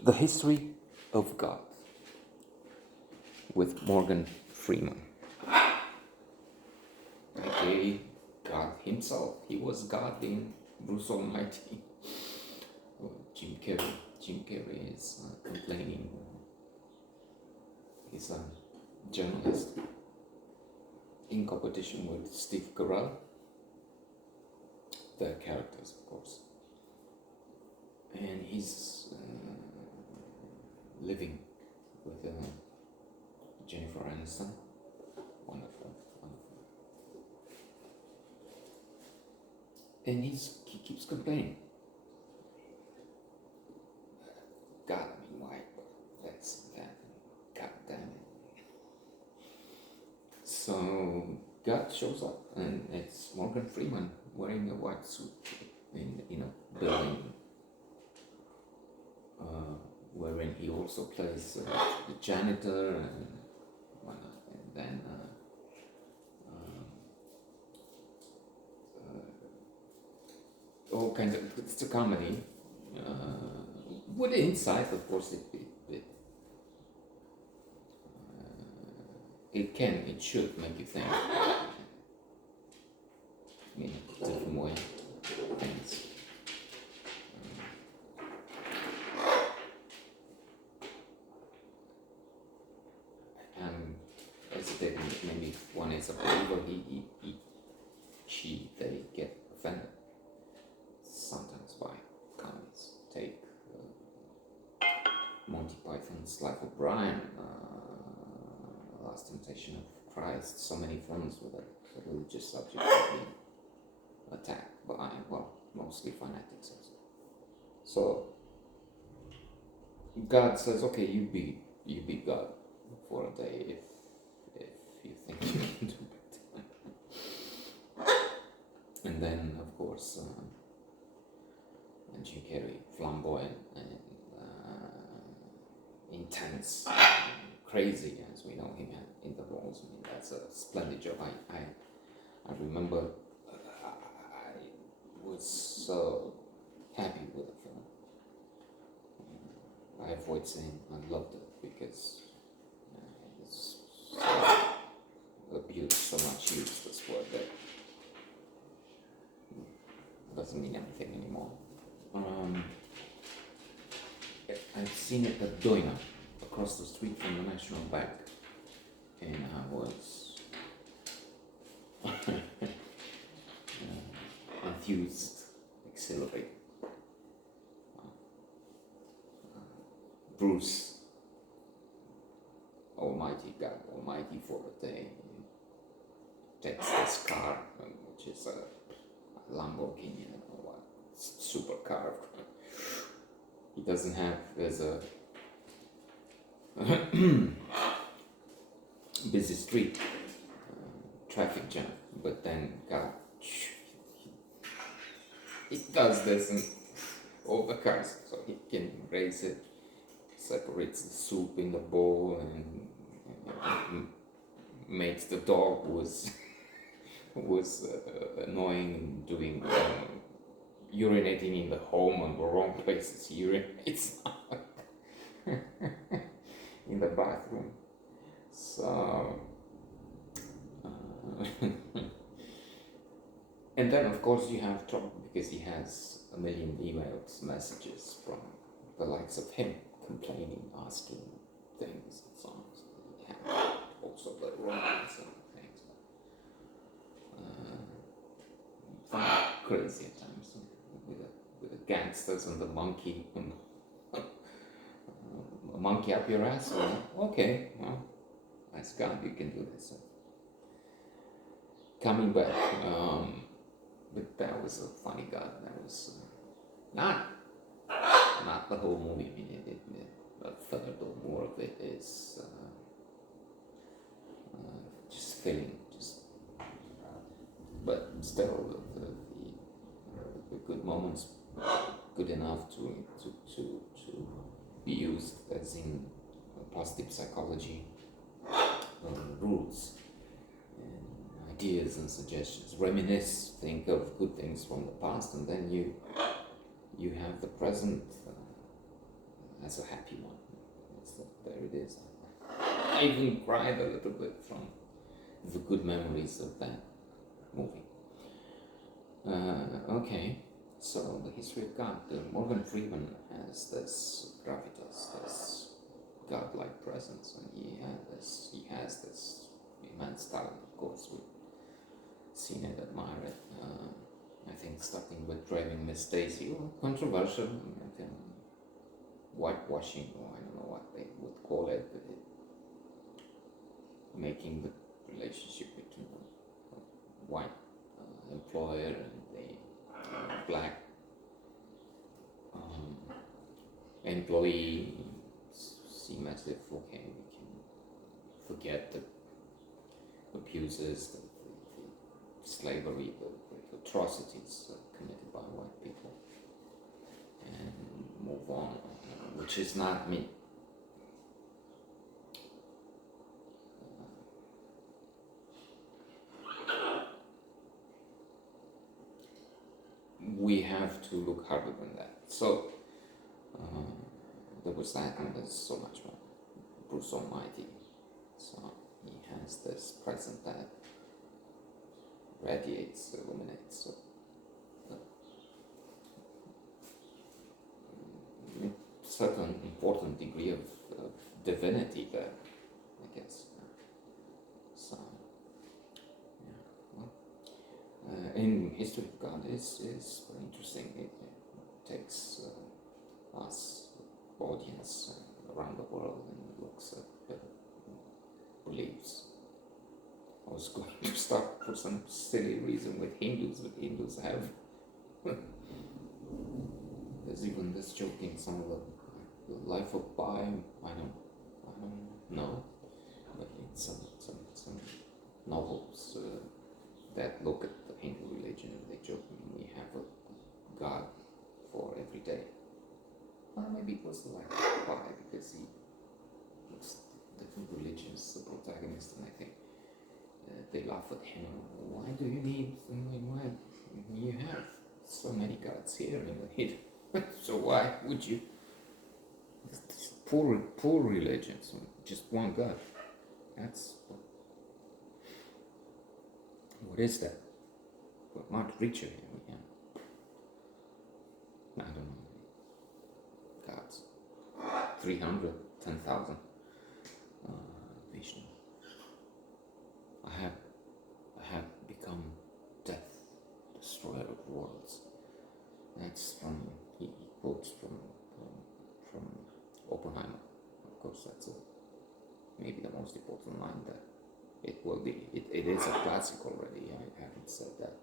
The History of God with Morgan Freeman. aka God himself. He was God in Bruce Almighty. Jim Carrey. Jim Carrey is complaining. He's a journalist in competition with Steve Carell. The characters, of course. And he's living with Jennifer Aniston. Wonderful, wonderful. And he keeps complaining. God, I mean, why? That's that. God damn it. So God shows up, and it's Morgan Freeman wearing a white suit in a building, wherein he also plays the janitor and whatnot, and then all kinds of. It's a comedy. With the insight, of course, it should make you think in a different way. Things. I'm hesitating. Maybe if one is a believer, they get offended sometimes by comments. Take Monty Python's Life of Brian, Last Temptation of Christ. So many films with a religious subject being attacked by, well, mostly fanatics. So God says, okay, you be God for a day if you think you can do it. And then, of course, Jim Carrey, flamboyant and intense, crazy as we know him in the roles. I mean, that's a splendid job. I remember I was so happy with the film. I avoid saying I loved it because it's so abused, so much used this word that doesn't mean anything anymore. I've seen it at Doina, across the street from the National Bank, and I was enthused, exhilarated. Bruce, Almighty God, Almighty for a day, takes this car, which is a Lamborghini, I don't know what, supercar. He doesn't have, there's a busy street, traffic jam, but then God, he does this in all the cars, so he can raise it, separates the soup in the bowl, and makes the dog was annoying, doing urinating in the home on the wrong places. He urinates in the bathroom. So and then of course you have trouble because he has a million emails, messages from the likes of him complaining, asking things and so on. So he had also the romance and things. Crazy at times with the gangsters and the monkey. A monkey up your ass? Well, okay, well, nice God, you can do this. So, coming back, but that was a funny God. That was not the whole movie. I mean, a third or more of it is just filling, but still the good moments good enough to be used as in positive psychology rules and ideas and suggestions. Reminisce, think of good things from the past, and then you have the present as a happy one. There it is. I even cried a little bit from the good memories of that movie. Okay, so the history of God. Morgan Freeman has this gravitas, this godlike presence, and he has this immense talent. Of course, we've seen it, admire it. I think starting with Driving Miss Daisy, well, controversial, I think, whitewashing, or I don't know what they would call it, but making the relationship between the white employer and the black employee seem as if, okay, we can forget the abuses, the slavery, the atrocities committed by white people, and move on, which is not me. We have to look harder than that. So there was that, and there's so much more. Bruce Almighty. So he has this presence that radiates, illuminates. So, certain important degree of divinity there, I guess. So, yeah. Well, in History of God is very interesting. It takes us, audience around the world, and looks at beliefs. I was going to start for some silly reason with Hindus, but Hindus have there's even this joke in some of the life of Pi. I don't know, but in some novels that look at the Hindu religion, they joke we have a god for every day. Well, maybe it was the life of Pi because he was different religions, the protagonist, and I think they laugh at him. Why do you need? Why you have so many gods here in the hidden? So why would you? Poor religions, just one God. That's what is that? But much richer here. Yeah. I don't know. Gods. 300, 10,000. Vishnu. I have become death, destroyer of worlds. That's from he quotes from Oppenheimer. Of course, that's maybe the most important line that it will be. It is a classic already. I haven't said that.